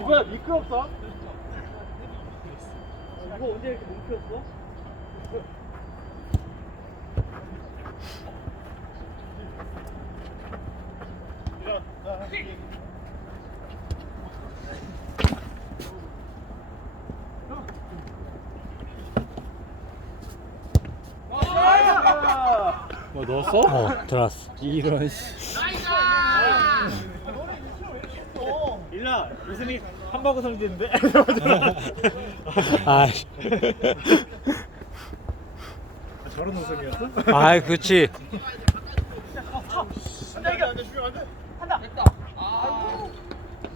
이거야 미끄럽어? 이거 언제 이렇게 뭉쳤어? 뭐? 넣었어? 어 들어왔어. 이런 씨. 일라 웃음이 한바구 성지인데. 아이 저런 웃음이었어? 아이 그렇지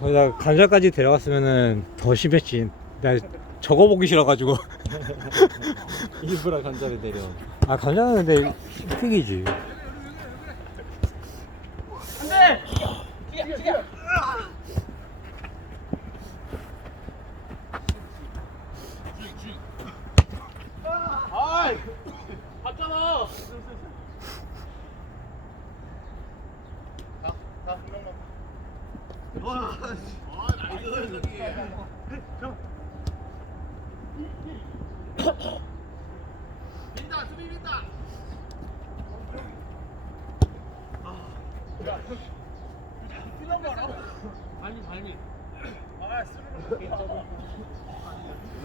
거기다 감자까지 데려갔으면은 더 심했지 나 저거 보기 싫어가지고 일부러 간절히 내려. 아 감자는 근데 픽이지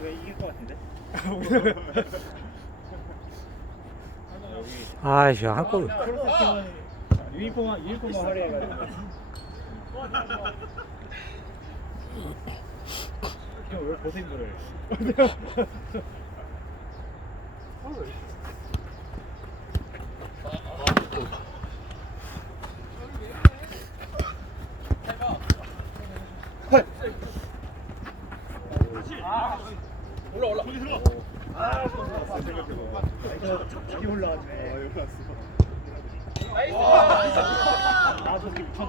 왜 이길 것 같은데? 아이씨 한골. 프로세팅은 유니폼 유니폼만 화려해가지고. 왜 고생들을? 올라 올라. 아, 여기 올라왔네. 아, 저 새끼 미쳤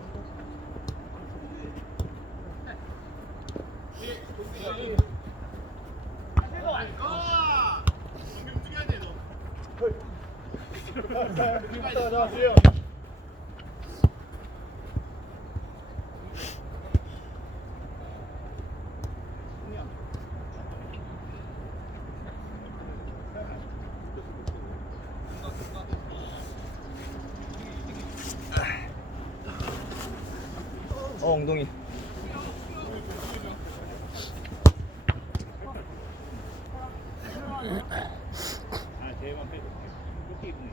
어 엉덩이 아, 대만 빼도 이렇게 입는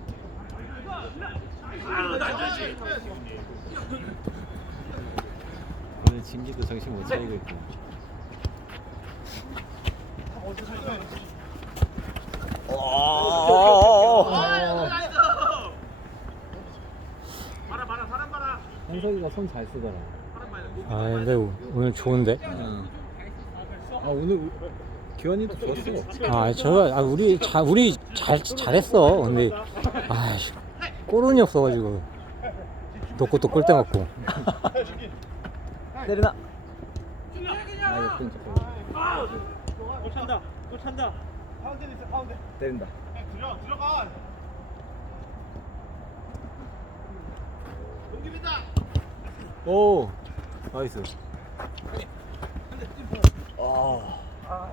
진기도 정신 못 차리고 있고. 현석이가 손 잘 쓰더라. 아 근데 오늘 좋은데? 아 오늘 기환이도 좋았어. 아 저거 아, 우리 자 우리 잘 잘했어. 근데 아이씨 골운이 없어가지고. 놓고 또 골대 맞고 때리나 아 이거 끈 잡고 또 찬다. 또 찬다. 가운데 있어, 가운데. 때린다 들어, 들어가. 동기입니다. 오 나이스 아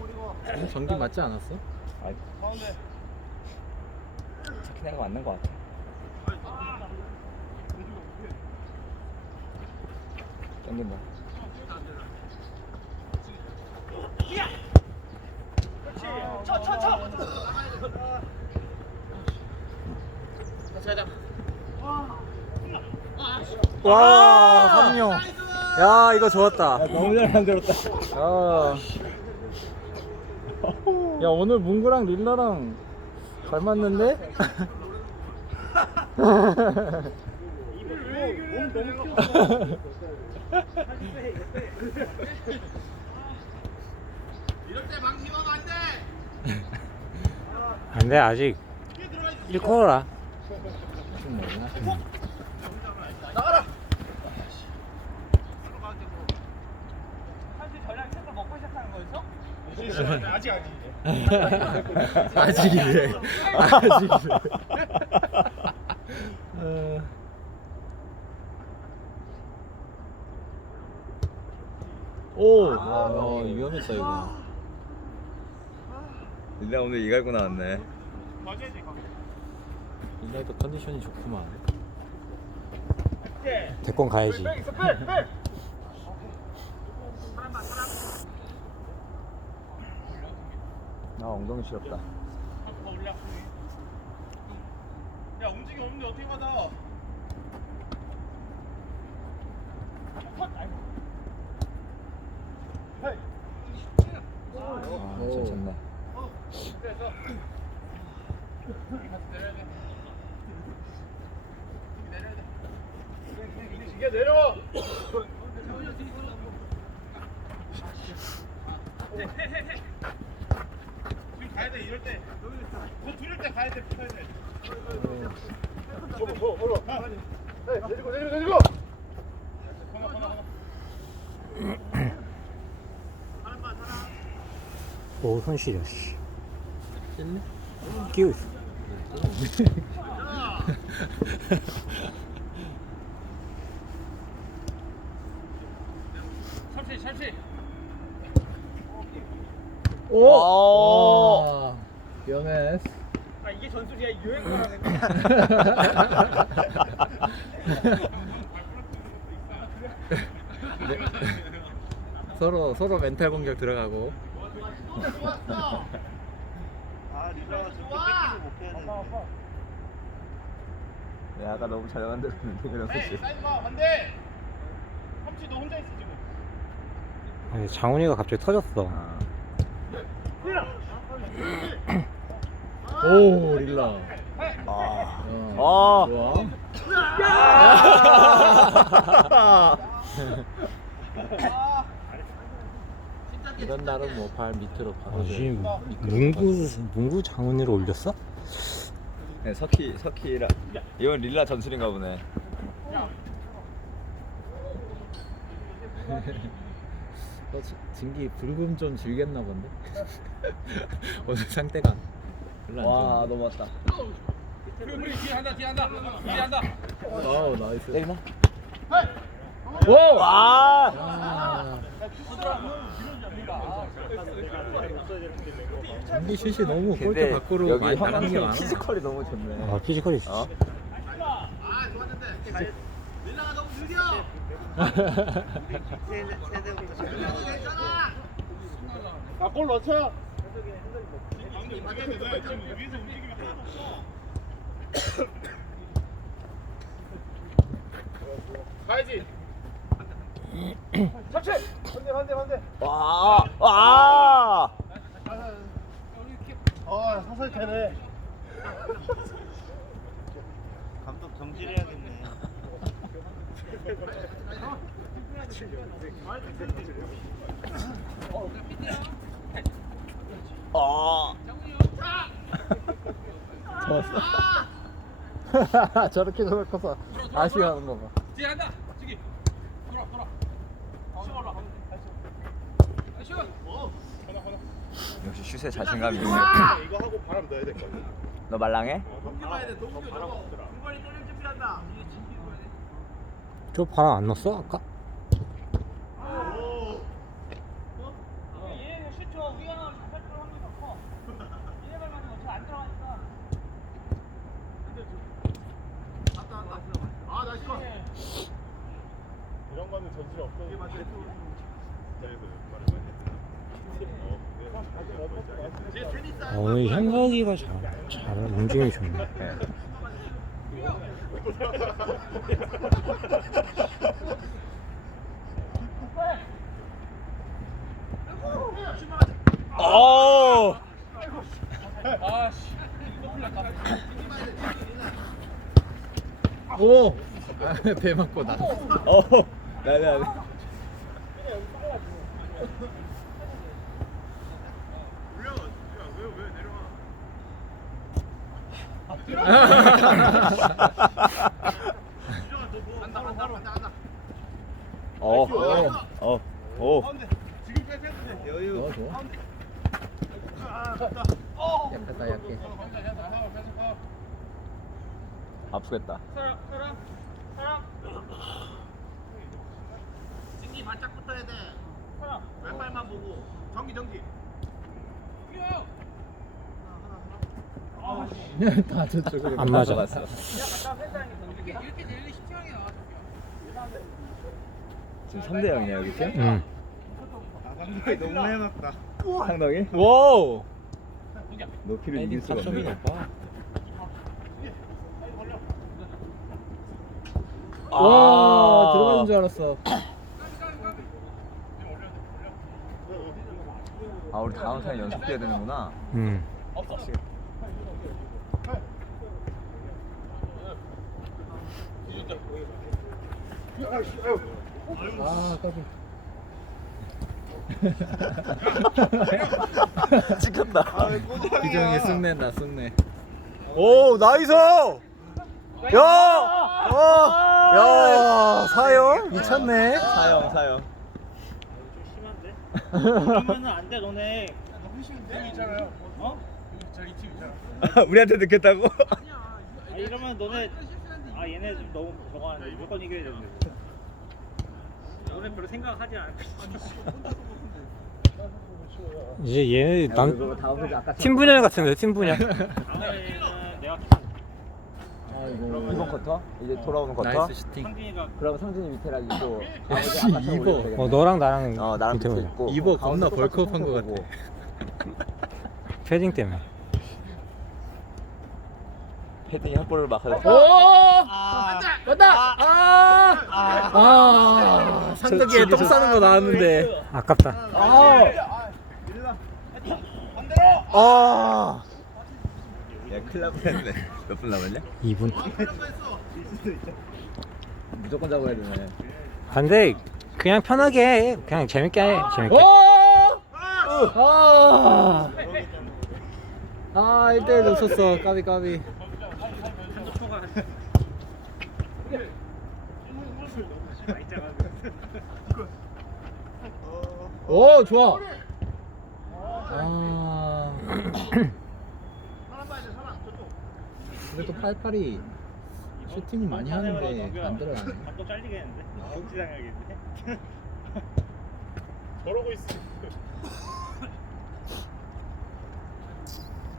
그리고. 전기 맞지 않았어? 아, 가운데. 차키네가 맞는 것 같아. 땡긴다. 와, 삼룡. 야, 이거 좋았다. 너무 잘 만들었다. 아. 야 오늘 문구랑 릴라랑 잘 맞는데? 몸 너무 키웠어. 근데 아직 1코어라. 좀 멀나? 사실 전략 채서 먹고 시작하는 거였어? 아직 아직. 아직이래. 아직이래. 어. 오, 야, 위험했다 이거. 릴라 오늘 이갈고 나왔네. 이날도 컨디션이 좋구만. 대권 가야지. 나 엉덩이 시렵다. 더 올려. 야 움직임 없는데 어떻게 받아? 컷! 아이고. 헤이. 아, 오. 잘 쳤네. 내려. 지금 가야 돼 이럴 때. 너 들을 때 가야 돼 붙어야 돼. 뭐, 뭐, 뭐, 네, 내리고 내리고 내리고. 건너 건너 건너. 오, 손실이야, 씨. 찔네? 끼고 있어. 삼시 삼시. 오! 오! 아, 위험했어. 아 이게 전술이야 유행어라는 거. 네. 서로 서로 멘탈 공격 들어가고. 아 리더가 저렇게 뺏기지 못해야 되는데. 야, 아까 너무 잘 만들었는데 이런 에이 소식. 사이드 봐 반대. 삼치 너 혼자 있어 지금. 아니, 장훈이가 갑자기 터졌어. 아. 오, 릴라. 아. 어. 아. 좋아. 이런 날은 뭐 발 밑으로 바로 아, 지금 문구, 문구 장훈이를 올렸어? 네, 석희 석희라. 이건 릴라 전술인가 보네. 어, 지- 진기 불금 좀 즐겼나 본데. 오늘 상태가 별로 안 와, 좋은데. 넘어왔다. 우리 우리 뒤에 한다 뒤에 한다 뒤에 한다. 아우 나이스. 와! 아. 진기 슛이 너무 골대 근데 밖으로 여기 많이 나가는 게 많아. 피지컬이 너무 좋네. 아, 피지컬이 있어. 어? 넣자. 움직임이 하나도 없어. 가야지. 잡채. 반대 반대 반대. 와! 와! 어 서서히 되네. 감독 정지해야겠네. 아! 좋았어. 저렇게 저렇게서 아쉬워하는 거 봐. 뒤에 한다. 저기. 돌아 돌아. 쉬어 올라. 하나 하나. 역시 슛에 자신감이 있네. 이거 하고 바람 넣어야 될거 같아. 너 말랑해? 어, 저 바람 안 났어 아까? 아, 이런 거는 전질 없어. 이게 맞아. 오늘 현석이가 잘, 잘 움직임이 좋네. 오! 배 맞고 나. 어, 나네 나네. 어, 어, 오. 어, 좋아. 약하다 약해. 아프겠다. 승기 반짝 붙어야 돼 왼발만 보고 전기 전기 뛰어요 다 저쪽으로. 안 맞아. 갔어. 지금 3대 0이냐 여기 팀? 응. 너무 해놨다. 와우. 누구야 높이를 이길 수가 없네. 높아. 아. 와 들어가는 줄 알았어. 아 우리 다음 타임 연습 뛰어야 되는구나. 응. 아 까비. 찍혔다. 기정이 쑥낸다 쑥내. 오 나이스. 야. 어. 야 사형 미쳤네. 사형 사형. 그러면은 안 돼, 너네. 팀 있잖아요 어? 저기 팀 있잖아 우리한테 듣겠다고? 아, 이러면 너네. 아, 얘네 좀 너무 저거 하는데 무조건 이겨야 되는데. 너네 별로 생각하지 않아. 이제 얘 남... 남, 다음 주에 아까 팀 분열 같은데, 팀 분열. 다음에는 내가 아이고. 이번 쿼터 이제 돌아오는 쿼터. 나이스 슈팅. 상진이가 그럼 상진이 밑에라 이고. 씨, 이거. 어, 너랑 나랑 어 나랑 밑에 밑에. 있고. 이거 가운데 겁나 벌크업한 것 보고. 패딩 때문에. 헤딩이 한 골을 막아야 돼. 아, 간다. 아. 아. 상덕이에 똥 싸는 거 나왔는데. 아깝다. 아. 아. 야 큰일 날 뻔했네. 몇 분 남았냐? 2분. 무조건 잡아야 되네. 근데 그냥 편하게 해. 그냥 재밌게 해. 재밌게. 오! 아. 아, 1대1 놓쳤어. 까비 까비. 오, 좋아. 아. 근데 또 팔팔이 슈팅 많이 하는데 안 들어가네. 감독 잘리겠는데? 정치 당하겠는데? 저러고 있어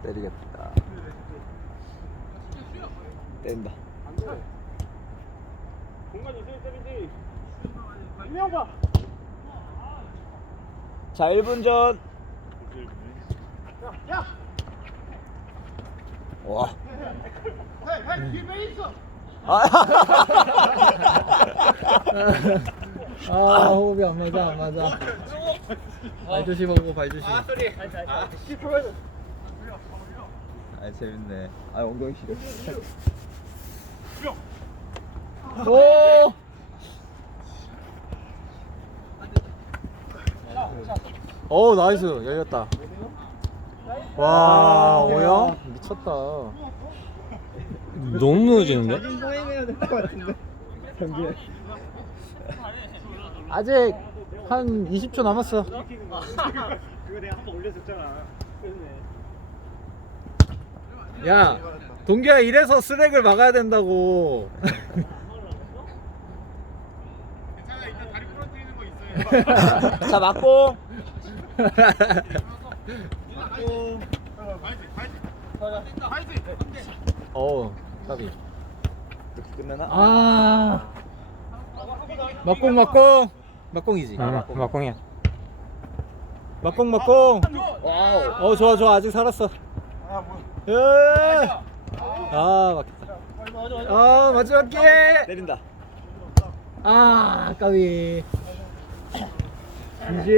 때리겠다. 뗀다. 공간 있으면 때리지 유명 봐 자 1분 전. 와. 아. 아, 호흡이 안 맞아, 안 맞아. 발 조심하고 발 조심. 아 재밌네. 아 엉덩이 시려. 오! 오, 나이스. 열렸다. 와, 오야? 미쳤다. 너무 무너지는데? 아직 한 20초 남았어. 그거 내가 한번 올려줬잖아. 야, 동기야 이래서 쓰렉을 막아야 된다고. 괜찮아 이제 다리 부러뜨리는 거 있어요 자 맞고. 어, 까비. 이렇게 끝내나? 아. 막공 막공. 막공이지. 응, 막공이야. 막공 막공. 와우. 어 좋아 좋아 아직 살았어. 예. 아 막혔다. 아 마지막 기회. 때린다. 아 까비. 이제